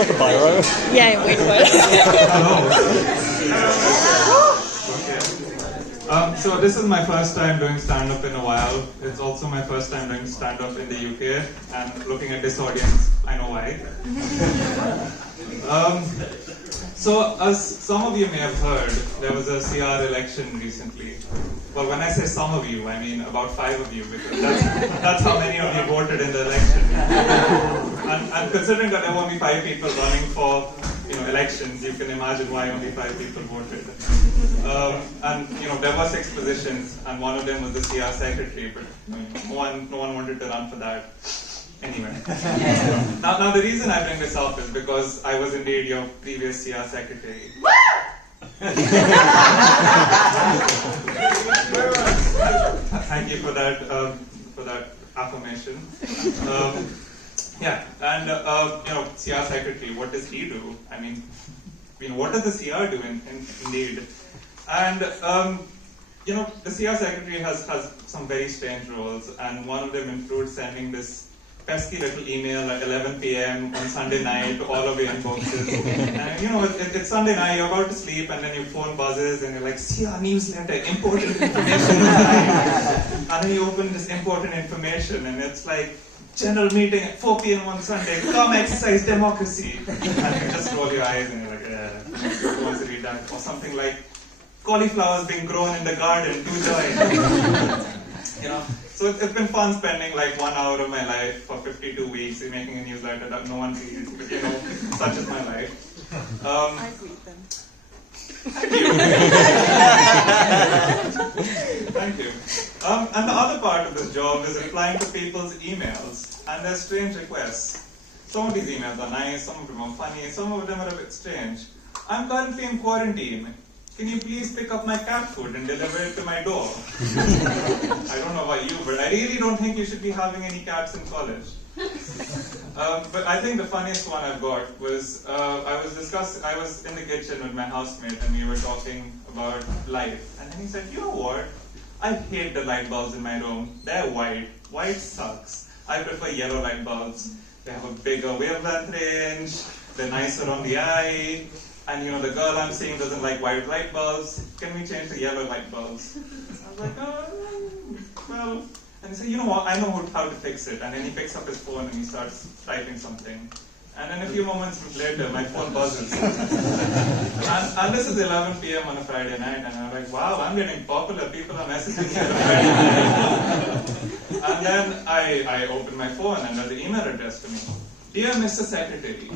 like a biro? Yeah, wait for it. So this is my first time doing stand-up in a while. It's also my first time doing stand-up in the UK, and looking at this audience, I know why. So as some of you may have heard, there was a CR election recently. Well, when I say some of you, I mean about 5 of you, because that's how many of you voted in the election. And considering that there were only 5 people running for elections, you can imagine why only 5 people voted. And there were 6 positions, and one of them was the CR secretary, but no one wanted to run for that. Anyway, now the reason I bring this up is because I was indeed your previous CR secretary. Thank you for that affirmation. CR secretary, what does he do? I mean, what does the CR do indeed? And the CR secretary has some very strange roles, and one of them includes sending this pesky little email at 11 p.m. on Sunday night to all of your inboxes. And it's Sunday night, you're about to sleep, and then your phone buzzes, and you're like, CR newsletter, important information. And then you open this important information, and it's like, general meeting at 4 p.m. on Sunday, come exercise democracy. And you just roll your eyes, and you're like, who wants to read that? Or something like, cauliflowers being grown in the garden, do join. So it's been fun spending like 1 hour of my life for 52 weeks in making a newsletter that no one reads, but such is my life. I read them. Thank you. Thank you. And the other part of this job is replying to people's emails and their strange requests. Some of these emails are nice, some of them are funny, some of them are a bit strange. I'm currently in quarantine. Can you please pick up my cat food and deliver it to my door? I don't know about you, but I really don't think you should be having any cats in college. But I think the funniest one I've got was, I was in the kitchen with my housemate and we were talking about light. And then he said, you know what? I hate the light bulbs in my room. They're white. White sucks. I prefer yellow light bulbs. They have a bigger wavelength range. They're nicer on the eye. And the girl I'm seeing doesn't like white light bulbs. Can we change to yellow light bulbs? I was like, well. And he said, you know what, I know how to fix it. And then he picks up his phone and he starts typing something. And then a few moments later, my phone buzzes. and this is 11 p.m. on a Friday night. And I'm like, wow, I'm getting popular. People are messaging me on a Friday night. And then I open my phone and there's an email address to me. Dear Mr. Secretary,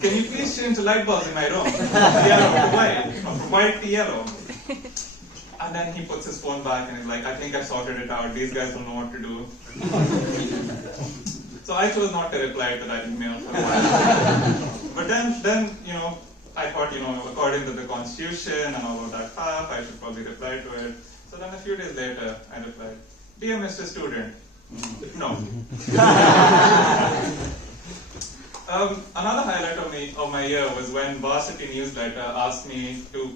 can you please change the light bulbs in my room? Yellow to white, from white to yellow. And then he puts his phone back and he's like, I think I've sorted it out. These guys don't know what to do. So I chose not to reply to that email for a while. But then I thought, according to the Constitution and all of that stuff, I should probably reply to it. So then a few days later, I replied, Dear Mr. Student, no. Another highlight of my year was when Varsity Newsletter asked me to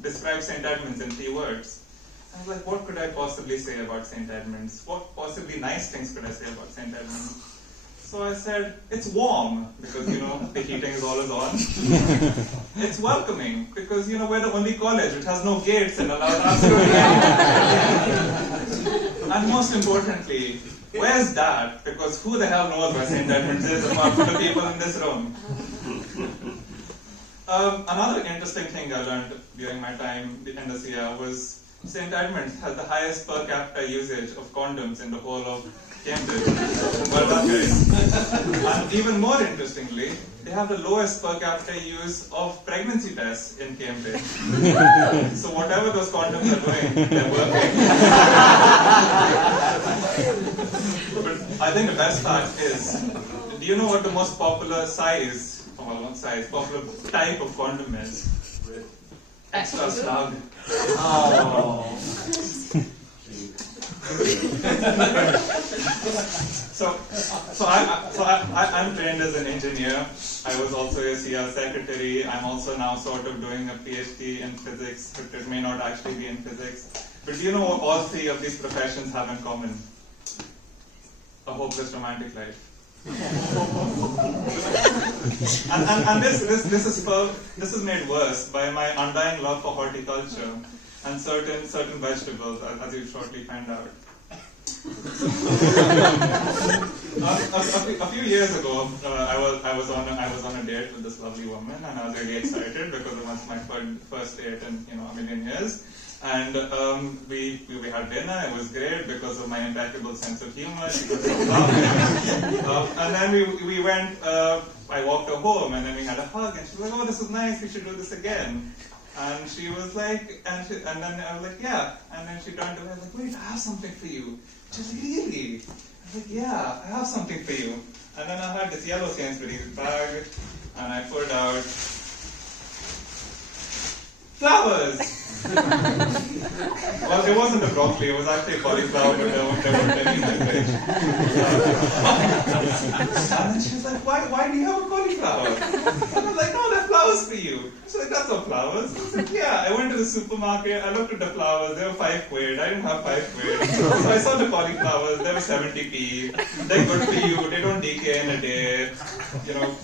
describe St. Edmunds in 3 words. I was like, what could I possibly say about St. Edmunds? What possibly nice things could I say about St. Edmunds? So I said, it's warm, because, the heating is always on. It's welcoming, because, we're the only college which has no gates and allows absolutely anything. And most importantly, where's Dad? Because who the hell knows where St. Edmunds is apart from the people in this room? Another interesting thing I learned during my time in the CR was St. Edmunds has the highest per capita usage of condoms in the whole of Cambridge. Well done, guys. And even more interestingly, they have the lowest per capita use of pregnancy tests in Cambridge. So whatever those condoms are doing, they're working. But I think the best part is, do you know what the most popular popular type of condom is? Extra snug. Oh. I'm trained as an engineer. I was also a CR secretary. I'm also now sort of doing a PhD in physics, but it may not actually be in physics. But do you know what all 3 of these professions have in common? A hopeless romantic life. And this is made worse by my undying love for horticulture and certain vegetables, as you shortly find out. A few years ago, I was on a date with this lovely woman, and I was really excited because it was my first date in a million years. And we had dinner. It was great because of my impeccable sense of humor. She was so lovely. And then we went. I walked her home, and then we had a hug. And she was like, "Oh, this is nice. We should do this again." And she was like, and then I was like, "Yeah." And then she turned to me and was like, "Wait, I have something for you." She was like, "Really?" I was like, "Yeah, I have something for you." And then I had this yellow Sainsbury's bag, and I pulled out flowers. Well, it wasn't a broccoli, it was actually cauliflower, but there weren't any message. And then she was like, why do you have a cauliflower? And I was like, "No, they're flowers for you." She's like, "That's not flowers." I was like, "Yeah." I went to the supermarket, I looked at the flowers, they were 5 quid, I didn't have 5 quid. So I saw the cauliflowers, they were 70p. They're good for you, they don't decay in a day.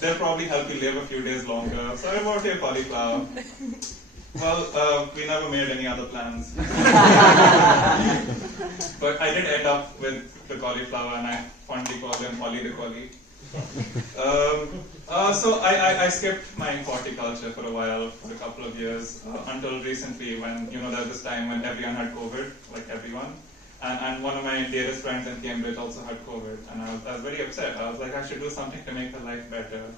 They'll probably help you live a few days longer. So I bought you a cauliflower. Well, we never made any other plans. But I did end up with the cauliflower, and I fondly call him Polly the Collie. So I skipped my horticulture for a while, for a couple of years, until recently when, there was this time when everyone had COVID, like everyone. And one of my dearest friends in Cambridge also had COVID, and I was very upset. I was like, I should do something to make her life better.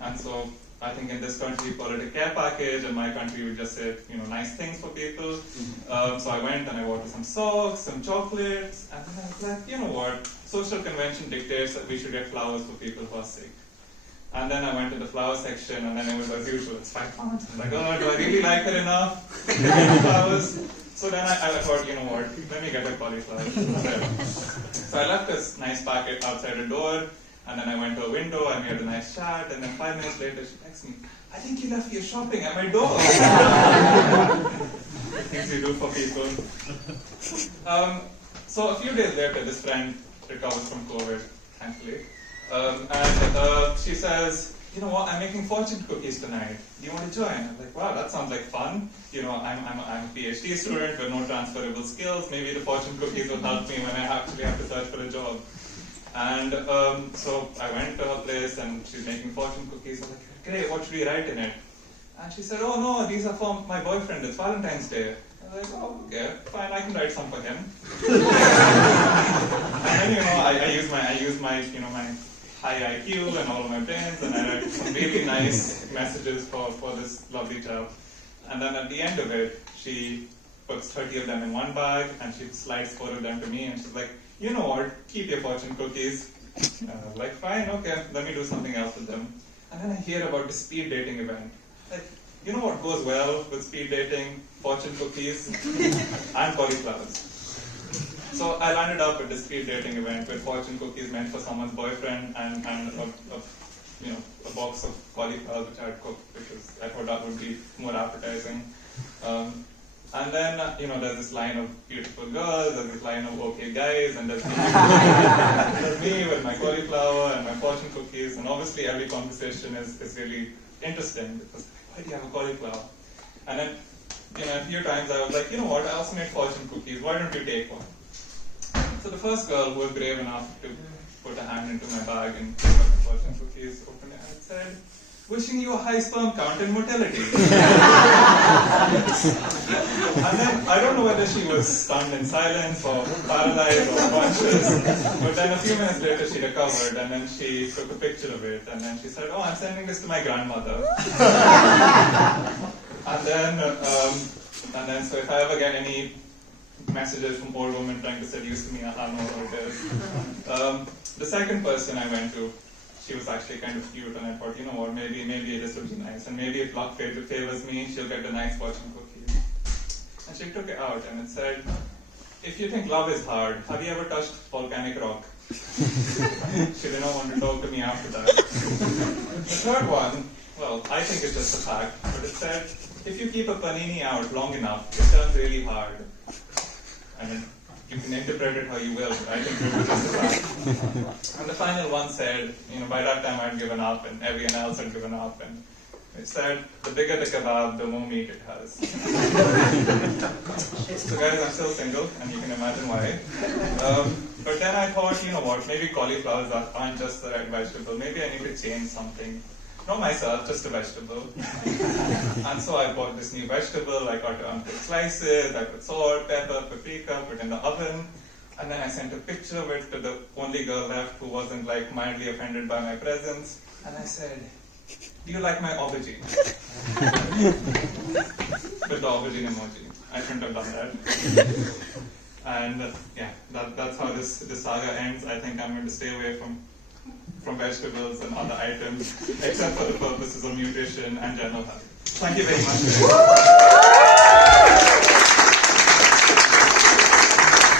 And so I think in this country we call it a care package, and my country would just say, nice things for people. So I went and I bought some socks, some chocolates, and then I was like, you know what? Social convention dictates that we should get flowers for people who are sick. And then I went to the flower section, and then it was as usual, it's £5. I'm like, oh, do I really like her enough to get flowers? So then I thought, you know what? Let me get a cauliflower. So I left this nice packet outside the door. And then I went to a window and we had a nice chat, and then 5 minutes later she texts me, "I think you left your shopping at my door." The things you do for people. So a few days later, this friend recovers from COVID, thankfully. And she says, "You know what, I'm making fortune cookies tonight. Do you want to join?" I'm like, "Wow, that sounds like fun. I'm a PhD student with no transferable skills. Maybe the fortune cookies will help me when I actually have to search for a job." And so I went to her place, and she's making fortune cookies. I was like, "Great, what should we write in it?" And she said, "Oh no, these are for my boyfriend, it's Valentine's Day." I was like, "Oh, okay, fine, I can write some for him." And then, I use my high IQ and all of my brains, and I write some really nice messages for this lovely chap. And then at the end of it, she puts 30 of them in one bag, and she slides 4 of them to me, and she's like, "You know what, keep your fortune cookies." And I was like, "Fine, okay, let me do something else with them." And then I hear about the speed dating event. Like, you know what goes well with speed dating? Fortune cookies and cauliflowers. So I landed up at the speed dating event with fortune cookies meant for someone's boyfriend, and a box of cauliflower which I had cooked because I thought that would be more appetizing. And then, there's this line of beautiful girls, there's this line of okay guys, and there's me with my cauliflower and my fortune cookies, and obviously every conversation is really interesting because, why do you have a cauliflower? And then, a few times I was like, "You know what, I also made fortune cookies, why don't you take one?" So the first girl who was brave enough to put a hand into my bag and pick up the fortune cookies, opened it, and it said, "Wishing you a high sperm count and motility." And then, I don't know whether she was stunned in silence or paralyzed or conscious, but then a few minutes later she recovered, and then she took a picture of it, and then she said, "Oh, I'm sending this to my grandmother." And then, so if I ever get any messages from old women trying to seduce me, I'll know who it is. The second person I went to, she was actually kind of cute, and I thought, you know what, maybe this would be nice, and maybe if luck favors me, she'll get the nice fortune cookies. And she took it out, and it said, "If you think love is hard, have you ever touched volcanic rock?" She did not want to talk to me after that. The third one, well, I think it's just a fact, but it said, "If you keep a panini out long enough, it turns really hard." And it you can interpret it how you will, but I think it was just a fact. And the final one said, by that time I'd given up and everyone else had given up, and it said, the bigger the kebab, the more meat it has. So guys, I'm still single, and you can imagine why. But then I thought, what, maybe cauliflowers aren't just the right vegetable. Maybe I need to change something. Not myself, just a vegetable. And so I bought this new vegetable, I got to uncook slices, I put salt, pepper, paprika, put in the oven, and then I sent a picture of it to the only girl left who wasn't mildly offended by my presence, and I said, do you like my aubergine? With the aubergine emoji. I shouldn't have done that. And that's how this saga ends. I think I'm going to stay away from vegetables and other items, except for the purposes of nutrition and general health. Thank you very much.